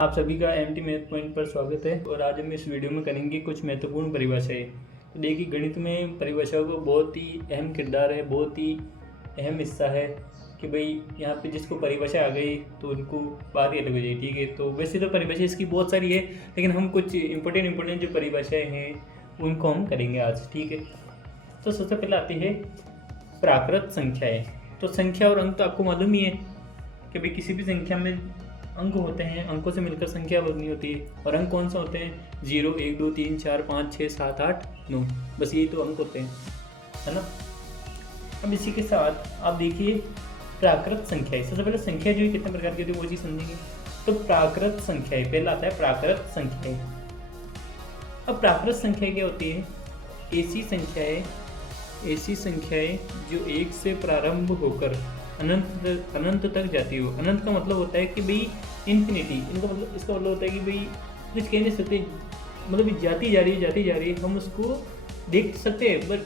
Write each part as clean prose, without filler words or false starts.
आप सभी का एमटी मैथ पॉइंट पर स्वागत है। और आज हम इस वीडियो में करेंगे कुछ महत्वपूर्ण परिभाषाएं। तो देखिए, गणित में परिभाषाओं का बहुत ही अहम किरदार है, बहुत ही अहम हिस्सा है कि भाई यहाँ पे जिसको परिभाषा आ गई तो उनको बात ही अलग हो जाए। ठीक है, तो वैसे तो परिभाषा इसकी बहुत सारी है, लेकिन हम कुछ इंपॉर्टेंट जो परिभाषाएँ हैं उनको हम करेंगे आज। ठीक है, तो सबसे पहले आती है प्राकृत संख्याएँ। तो संख्या और अंक तो आपको मालूम ही है कि भाई किसी भी संख्या में अंक होते हैं, अंकों से मिलकर संख्या बननी होती है। और अंक कौन सा होते हैं? 0, 1, 2, 3, 4, 5, 6, 7, 8, 9, बस यही तो अंक होते हैं, है ना। अब इसी के साथ आप देखिए प्राकृत संख्याएं। सबसे पहले संख्या जो है कितने प्रकार की होती है वो चीज़ समझेंगे। तो प्राकृत संख्याएं, पहला आता है प्राकृत संख्याएं। अब प्राकृत संख्या क्या होती है? ऐसी संख्याएं जो 1 से प्रारंभ होकर अनंत तक जाती हो। अनंत का मतलब होता है कि भाई इन्फिनिटी, इसका मतलब होता है कि भाई कुछ कह नहीं सकते, मतलब जाती जा रही है, हम उसको देख सकते हैं बट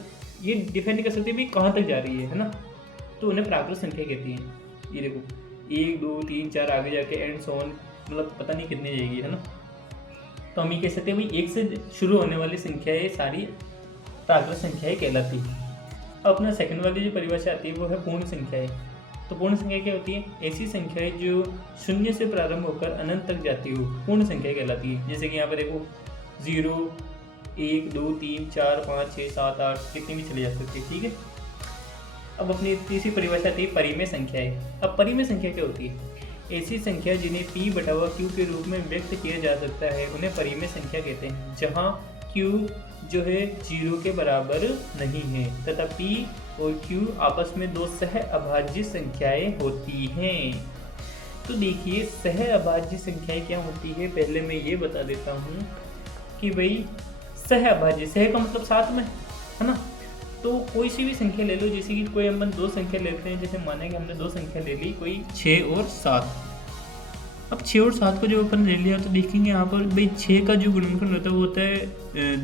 ये डिफाइन नहीं कर सकते भाई कहाँ तक जा रही है ना। तो उन्हें प्राकृत संख्या कहती हैं। ये देखो 1, 2, 3, 4 आगे जाके एंड सो ऑन, मतलब पता नहीं कितने जाएगी, है ना। तो हम ये कह सकते हैं भाई 1 से शुरू होने वाली संख्याएँ सारी प्राकृत संख्याएँ कहलाती है। अपना सेकंड वाली जो परिभाषा आती है वो है पूर्ण संख्याएँ। तो पूर्ण संख्या क्या होती है? ऐसी संख्याएं जो 0 से प्रारंभ होकर अनंत तक जाती हो, पूर्ण संख्या कहलाती है। जैसे कि यहाँ पर देखो 0, 1, 2, 3, 4, 5, 6, 7, 8 कितनी भी चली जा सकती है। ठीक है, अब अपनी तीसरी परिभाषा आती है परिमेय संख्याएं। अब परिमेय संख्या क्या होती है? ऐसी संख्या जिन्हें P/Q के रूप में व्यक्त किया जा सकता है उन्हें परिमेय संख्या कहते हैं, जहाँ Q जो है 0 के बराबर नहीं है तथा P और Q आपस में दो सह अभाज्य संख्याएं होती हैं। तो देखिए सह अभाज्य संख्याएं क्या होती है, पहले मैं ये बता देता हूँ कि भाई सह अभाज्य, सह का मतलब साथ में, है ना। तो कोई सी भी संख्या ले लो, जैसे कि कोई हम दो संख्या लेते हैं, जैसे माने कि हमने दो संख्या ले ली, कोई 6 और 7। अब 6 और 7 को जब अपन ले लिया तो देखेंगे यहाँ पर भाई 6 का जो गुणनखंड होता है वो होता है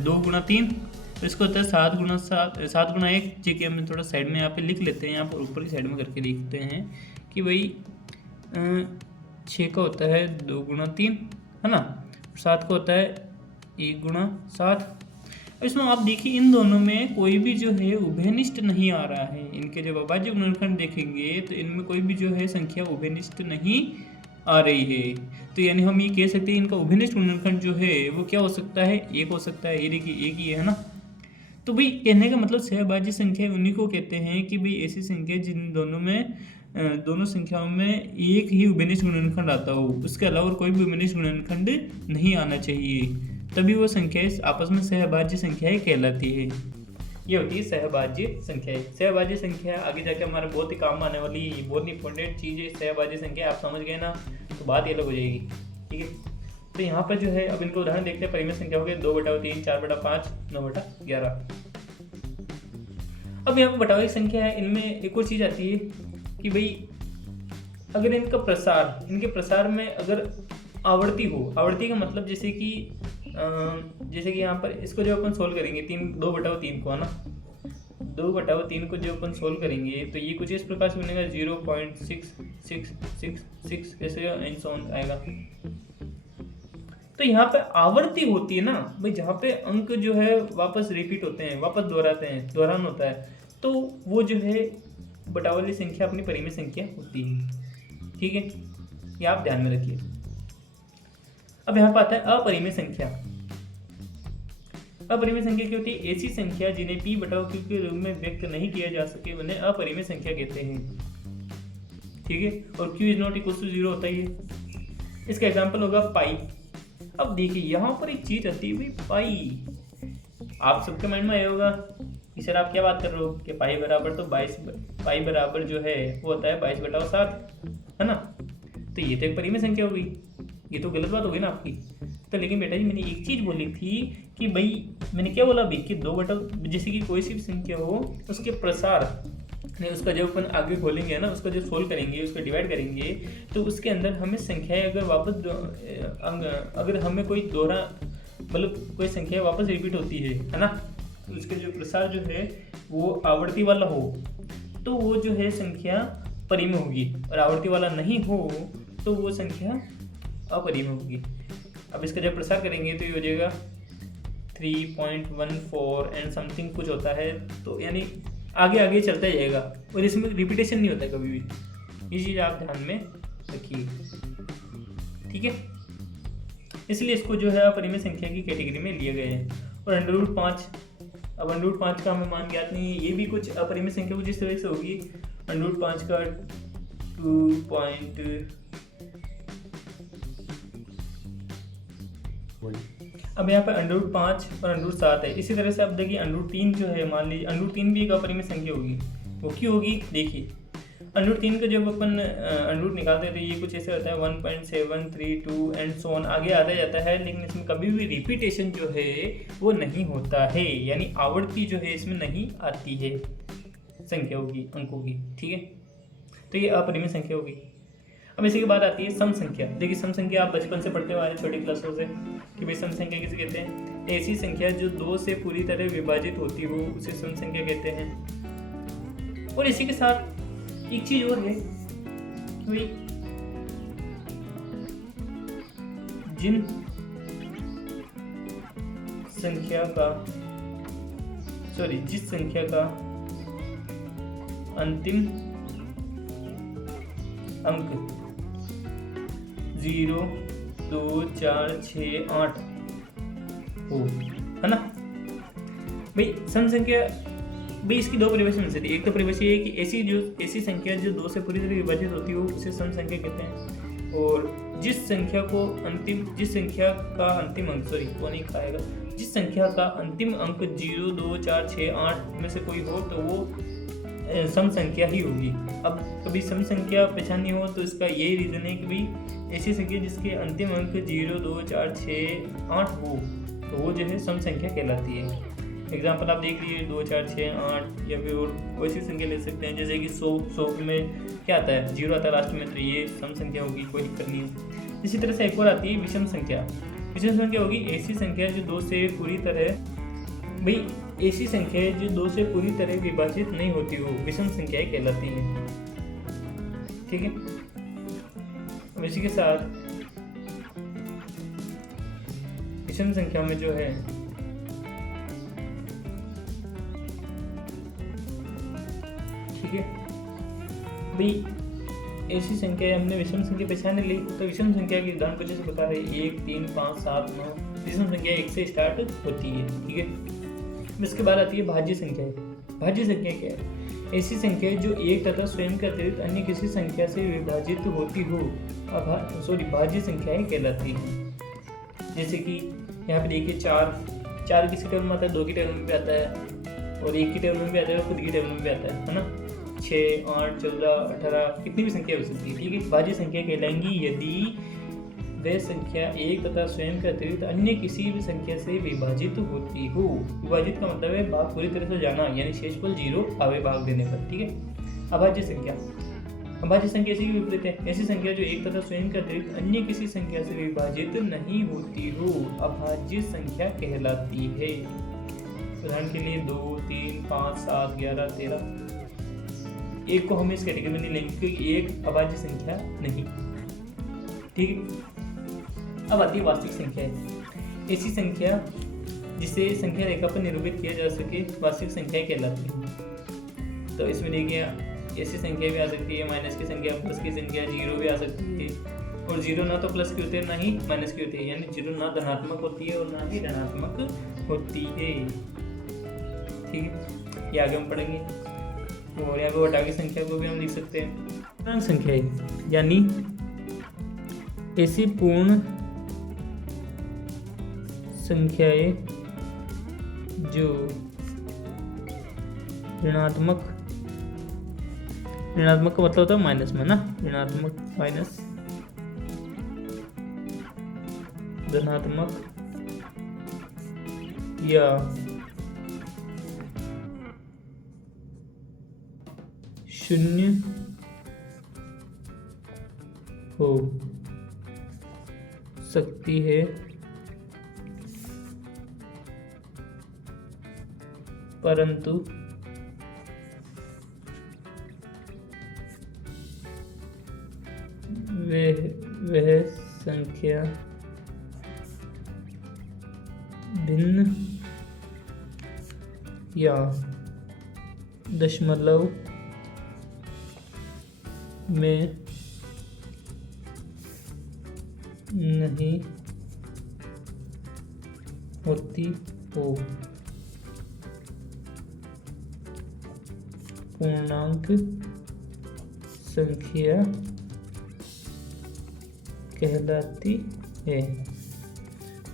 2 गुणा 3, तो इसको होता है 7 गुणा 1। जैसे हम थोड़ा साइड में यहाँ पे लिख लेते हैं, यहाँ पर ऊपर की साइड में करके लिखते हैं कि भाई 6 का होता है 2 गुणा 3, है ना। 7 का होता है 1 गुणा 7। इसमें आप देखिए इन दोनों में कोई भी जो है उभयनिष्ठ नहीं आ रहा है। इनके जब अभाज्य गुणनखंड देखेंगे तो इनमें कोई भी जो है संख्या उभयनिष्ठ नहीं आ रही है। तो यानी हम ये कह सकते हैं इनका उभयनिष्ठ गुणनखंड जो है वो क्या हो सकता है? 1 हो सकता है। ये देखिए 1 ही है ना। तो भाई कहने का मतलब सहभाज्य संख्या उन्हीं को कहते हैं कि भाई ऐसी संख्या जिन दोनों संख्याओं में एक ही उभयनिष्ठ गुणनखंड आता हो, उसके अलावा और कोई भी उभयनिष्ठ गुणनखंड नहीं आना चाहिए, तभी वो संख्याएं आपस में सहभाज्य संख्याएं कहलाती है। ये होती है सहभाज्य संख्याएं। सहभाज्य संख्या आगे जाके हमारे बहुत ही काम आने वाली बहुत ही इंपॉर्टेंट चीज़ है। सहभाज्य संख्या आप समझ गए ना, तो बात ये अलग हो जाएगी। ठीक है, तो यहाँ पर जो है अब इनको उदाहरण देखते हैं। परिमेय संख्या हो गई 2/3, 4/5, 9/11। अब यहाँ पर बटाव की संख्या है, इनमें एक और चीज़ आती है कि भाई अगर इनके प्रसार में अगर आवर्ती हो, आवर्ती का मतलब जैसे कि यहाँ पर इसको जो अपन सोल्व करेंगे 2/3 को, है ना, 2/3 को जो अपन सोल्व करेंगे तो ये कुछ इस प्रकार से बनेगा 0.6666 ऐसे आएगा। तो यहाँ पे आवर्ती होती है ना भाई, जहाँ पे अंक जो है वापस रिपीट होते हैं, वापस दोहरान होता है, तो वो जो है बटाव वाली संख्या अपनी परिमेय संख्या होती है। ठीक है, ये आप ध्यान में रखिए। अब यहाँ पर आता है अपरिमेय संख्या। अपरिमेय संख्या क्या होती है? ऐसी संख्या जिन्हें P/Q के रूप में व्यक्त नहीं किया जा सके उन्हें अपरिमेय संख्या कहते हैं। ठीक है, और Q ≠ 0 होता ही है। इसका एग्जाम्पल होगा पाई। अब देखिए यहाँ पर एक चीज आती है भाई पाई। आप सबके माइंड में आया होगा कि सर आप क्या बात कर रहे हो कि पाई बराबर तो 22, पाई बराबर जो है वो होता है 22/7, है ना। तो ये तो एक परिमेय संख्या हो गई, ये तो गलत बात हो गई ना आपकी। तो लेकिन बेटा जी मैंने एक चीज़ बोली थी कि भाई मैंने क्या बोला अभी कि जैसे कि कोई सी भी संख्या हो उसके प्रसार नहीं, उसका जब अपन आगे खोलेंगे ना, उसका जो सोल्व करेंगे, उसको डिवाइड करेंगे, तो उसके अंदर हमें संख्याएं अगर वापस अगर हमें कोई कोई संख्या वापस रिपीट होती है ना, तो उसके जो प्रसार जो है वो आवर्ती वाला हो तो वो जो है संख्या परिमेय होगी, और आवर्ती वाला नहीं हो तो वो संख्या अपरिमेय होगी। अब इसका जब प्रसार करेंगे तो ये हो जाएगा 3.14 एंड समथिंग कुछ होता है, तो यानी आगे आगे चलता जाएगा और इसमें रिपीटेशन नहीं होता कभी भी। ये चीज़ आप ध्यान में रखिए, ठीक है। इसलिए इसको जो है अपरिमेय संख्या की कैटेगरी में लिए गए हैं। और √5, अब √5 का हमें मान ज्ञात नहीं है, ये भी कुछ अपरिमेय संख्या कुछ इस तरह से होगी। √5 का 2. अब यहाँ पर √5 और √7 है। इसी तरह से अब देखिए √3 जो है, मान लीजिए √3 भी एक अपरिमेय संख्या होगी। वो क्यों होगी, देखिए √3 का जब अपन √ निकालते हैं तो ये कुछ ऐसे होता है 1.732 एंड सो ऑन, आगे आता जाता है, लेकिन इसमें कभी भी रिपीटेशन जो है वो नहीं होता है, यानी आवृत्ति जो है इसमें नहीं आती है संख्याओं की, अंकों की, ठीक है। तो ये अपरिमेय संख्या होगी। अब इसी के बाद आती है सम संख्या। देखिए सम संख्या आप बचपन से पढ़ते हुए आ रहे हैं छोटी क्लासों से कि भाई सम संख्या किसे कहते हैं, ऐसी संख्या जो 2 से पूरी तरह विभाजित होती हो उसे सम संख्या कहते हैं। और इसी के साथ एक चीज और है कि जिन संख्या का जिस संख्या का अंतिम अंक 0, 2, 4, 6, 8 हो, है ना भाई। सम संख्या भाई इसकी दो परिभाषा मिल सकती है। एक तो परिभाषा ये है कि ऐसी संख्या जो 2 से पूरी तरह विभाजित होती हो उसे सम संख्या कहते हैं। और जिस संख्या का अंतिम अंक जिस संख्या का अंतिम अंक 0, 2, 4, 6, 8 में से कोई हो तो वो सम संख्या ही होगी। अब कभी सम संख्या पहचाननी हो तो इसका यही रीज़न है कि भाई ऐसी संख्या जिसके अंतिम अंक 0, 2, 4, 6, 8 हो तो वो जो है सम संख्या कहलाती है। एग्जाम्पल आप देख लीजिए 2, 4, 6, 8 या फिर और कोई सी संख्या ले सकते हैं, जैसे कि 100 में क्या आता है, 0 आता है लास्ट में, तो ये सम संख्या होगी, कोई दिक्कत नहीं है। इसी तरह से एक और आती है विषम संख्या। विषम संख्या होगी ऐसी संख्या जो 2 से पूरी तरह विभाजित नहीं होती हो, विषम संख्याएं कहलाती हैं, ठीक है। अब इसी के साथ विषम संख्या में जो है ठीक है भाई, ऐसी संख्या हमने विषम संख्या पहचान ली तो विषम संख्या की उदाहरण कुछ बता रहे 1, 3, 5, 7, 9 विषम संख्या 1 से स्टार्ट होती है, ठीक है। इसके बाद आती है भाज्य संख्या। भाज्य संख्या क्या है, ऐसी संख्या जो एक तथा स्वयं के अतिरिक्त अन्य किसी संख्या से विभाजित होती हो भाज्य संख्याएं कहलाती हैं। जैसे कि यहाँ पे देखिए 4 किसी टेबल में आता है, 2 की टेबल में भी आता है और 1 की टेबल में भी आता है और खुद की टेबल में भी आता है ना। 6, 8, 14, 18 कितनी भी संख्या हो सकती है, ठीक है। भाज्य संख्या कहलाएंगी यदि वह संख्या एक तथा स्वयं के अतिरिक्त अन्य किसी भी संख्या से विभाजित होती हो। विभाजित का मतलब है भाग पूरी तरह से जाना, यानी शेषफल 0 आवे भाग देने पर, ठीक है। अभाज्य संख्या ऐसी की विपरीत है, ऐसी संख्या जो एक तथा स्वयं के अतिरिक्त अन्य किसी संख्या से विभाजित नहीं होती हो अभाज्य संख्या कहलाती है। उदाहरण के लिए 2, 3, 5, 7, 11, 13। एक को हम इस कैटेगरी में नहीं लेंगे क्योंकि एक अभाज्य संख्या नहीं, ठीक है। अब आती है वास्तविक संख्या है। ऐसी संख्या जिसे संख्या रेखा पर निरूपित किया जा सके वास्तविक संख्याएं कहलाती हैं। तो इसमें देखिए ऐसी संख्या भी आ सकती है, माइनस की संख्या, प्लस की संख्या, 0 भी आ सकती है। और 0 ना तो प्लस की होती है ना ही माइनस की होती है, यानी 0 ना धनात्मक होती है और ना ही ऋणात्मक होती है, ठीक है। ये आगे हम पढ़ेंगे। और यहाँ पे बटा की संख्या को भी हम लिख सकते हैं। पूर्णांक संख्याएं यानी ऐसी पूर्ण संख्याएं जो ऋणात्मक का मतलब होता है माइनस में ना, ऋणात्मक माइनस, धनात्मक या शून्य हो सकती है, परंतु वह संख्या भिन्न या दशमलव में नहीं होती हो, पूर्णांक संख्या कहलाती है।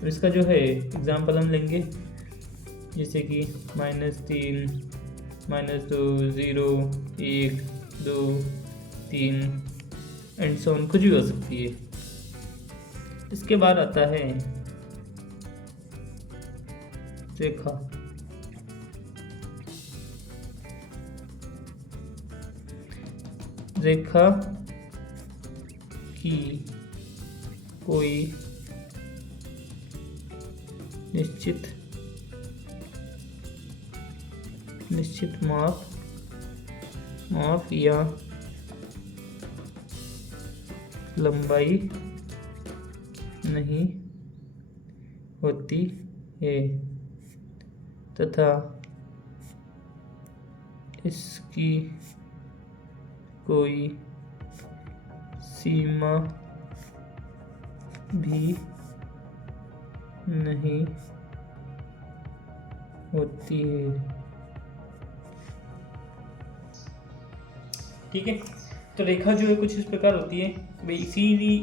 इसका जो है एग्जाम्पल हम लेंगे, जैसे कि -3, -2, 0, 1, 2, 3 एंड सो ऑन, कुछ भी हो सकती है। इसके बाद आता है रेखा। रेखा की कोई निश्चित माप या लंबाई नहीं होती है तथा इसकी कोई सीमा भी नहीं होती है। ठीक है, तो रेखा जो है कुछ इस प्रकार होती है भाई, सीधी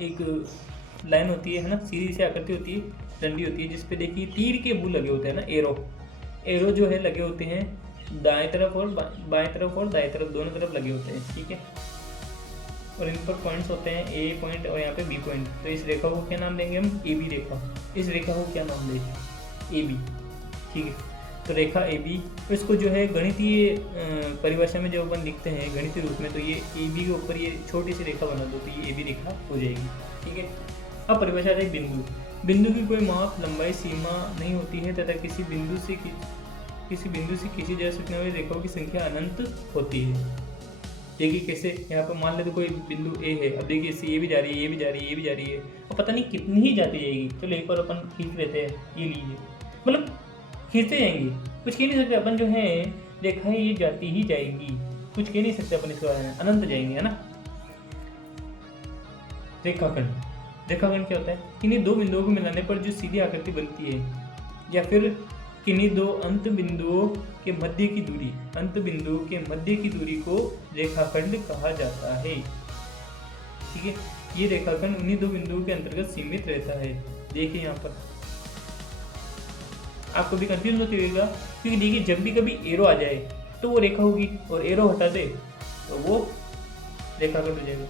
एक लाइन होती है ना, सीधी से आकृति होती है, डंडी होती है, जिसपे देखिए तीर के बू लगे होते हैं ना, एरो जो है लगे होते हैं दाएं तरफ और बाएं तरफ और दाएं तरफ, दोनों तरफ लगे होते हैं। ठीक है, और इन पर पॉइंट्स होते हैं, ए पॉइंट और यहाँ पे बी पॉइंट। तो इस रेखा को क्या नाम देंगे हम? ए बी रेखा। इस रेखा को क्या नाम देंगे? A B. ठीक है, तो रेखा ए बी, इसको जो है गणितीय परिभाषा में जब अपन लिखते हैं गणितीय रूप में, तो ये ए बी के ऊपर ये छोटी सी रेखा बना दो तो ये ए बी रेखा हो जाएगी। ठीक है, अब परिभाषा है बिंदु की कोई माप, लंबाई, सीमा नहीं होती है तथा किसी बिंदु से खींची जा सकने वाली रेखाओं की संख्या अनंत होती है। देखिए कैसे, यहाँ पर मान लेते कोई बिंदु ए है, अब देखिए इससे ये भी जा रही है, ये भी जा रही है, ये भी जा रही है, और पता नहीं कितनी ही जाती जाएगी। चलो एक बार अपन खींच लेते हैं, ये लीजिए, मतलब खींचते जाएंगे, कुछ कह नहीं सकते अपन, जो है रेखा ये जाती ही जाएगी, कुछ कह नहीं सकते अपन इसके बारे में, अनंत जाएंगे, है ना। रेखाखंड क्या होता है? किन्हीं दो बिंदुओं को मिलाने पर जो सीधी आकृति बनती है, या फिर किन्हीं दो अंत बिंदुओं के मध्य की दूरी को रेखाखंड कहा जाता है। ठीक है, ये रेखाखंड उन्हीं दो बिंदुओं के अंतर्गत सीमित रहता है। देखिए यहाँ पर आपको भी कंफ्यूज होती होगा, क्योंकि देखिए जब भी कभी एरो आ जाए तो वो रेखा होगी, और एरो हटा दे तो वो रेखाखंड हो जाएगा।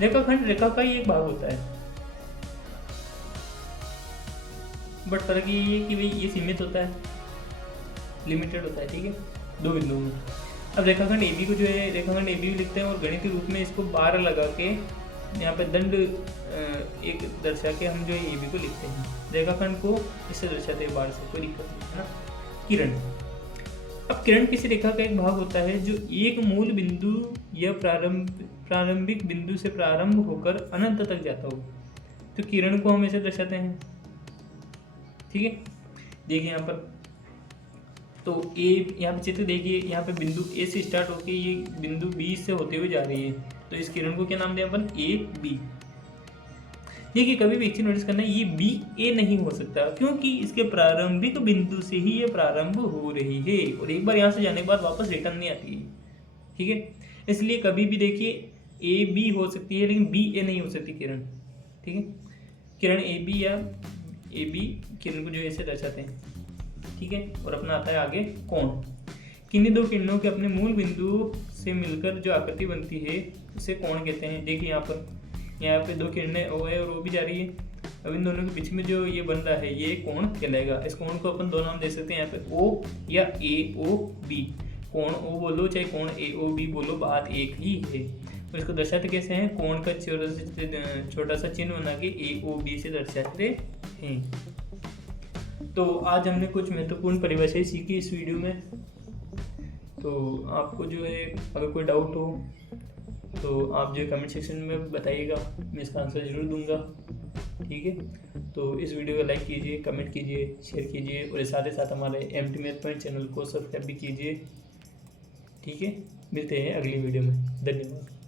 रेखाखंड रेखा का ही एक भाग होता है, बट फर्क ये है कि भाई ये सीमित होता है, लिमिटेड होता है। ठीक है, दो बिंदुओं में। अब रेखाखंड ए बी को जो है रेखाखंड ए बी लिखते हैं, और गणितीय रूप में इसको बार लगा के यहाँ पे दंड एक दर्शा के हम जो है ए बी को लिखते हैं। रेखाखंड को इससे दर्शाते हैं बार से, कोई दिक्कत नहीं है ना। किरण, अब किरण किसी रेखा का एक भाग होता है जो एक मूल बिंदु या प्रारंभिक बिंदु से प्रारंभ होकर अनंत तक जाता हो, तो किरण को हम ऐसे दर्शाते हैं। ठीक है, देखिए यहाँ पर तो ए, यहाँ पे चित्र देखिए, यहाँ पे बिंदु ए से स्टार्ट होके ये बिंदु बी से होते हुए जा रही है, तो इस किरण को क्या नाम दें अपन? A B. देखिए कभी भी एक चीज नोटिस करना, ये बी ए नहीं हो सकता, क्योंकि इसके प्रारंभिक बिंदु से ही ये प्रारंभ हो रही है, और एक बार यहाँ से जाने के बाद वापस रिटर्न नहीं आती है। ठीक है, इसलिए कभी भी देखिए ए बी हो सकती है, लेकिन बी ए नहीं हो सकती किरण। ठीक है, किरण ए बी या ए बी किरण को जो ऐसे दर्शाते हैं। ठीक है, और अपना आता है आगे कोण। किन्हीं दो किरणों के अपने मूल बिंदु से मिलकर जो आकृति बनती है उसे कोण कहते हैं। देखिए यहाँ पे दो किरणें ओ है और ओ भी जा रही है, अब इन दोनों के बीच में जो ये बन रहा है ये कोण कहलाएगा। इस कोण को अपन दो नाम दे सकते हैं, यहाँ पे ओ या ए ओ बी। कोण ओ बोलो चाहे कोण ए ओ बी बोलो, बात एक ही है। तो इसको दर्शाते कैसे हैं? कोण का छोटा सा चिन्ह बना के ए ओ बी से दर्शाते हैं। तो आज हमने कुछ महत्वपूर्ण परिभाषाएं सीखी इस वीडियो में। तो आपको जो है अगर कोई डाउट हो तो आप जो कमेंट सेक्शन में बताइएगा, मैं इसका आंसर ज़रूर दूंगा। ठीक है, तो इस वीडियो को लाइक कीजिए, कमेंट कीजिए, शेयर कीजिए और साथ ही साथ हमारे MT मैथ पॉइंट चैनल को सब्सक्राइब भी कीजिए। ठीक है, मिलते हैं अगली वीडियो में। धन्यवाद।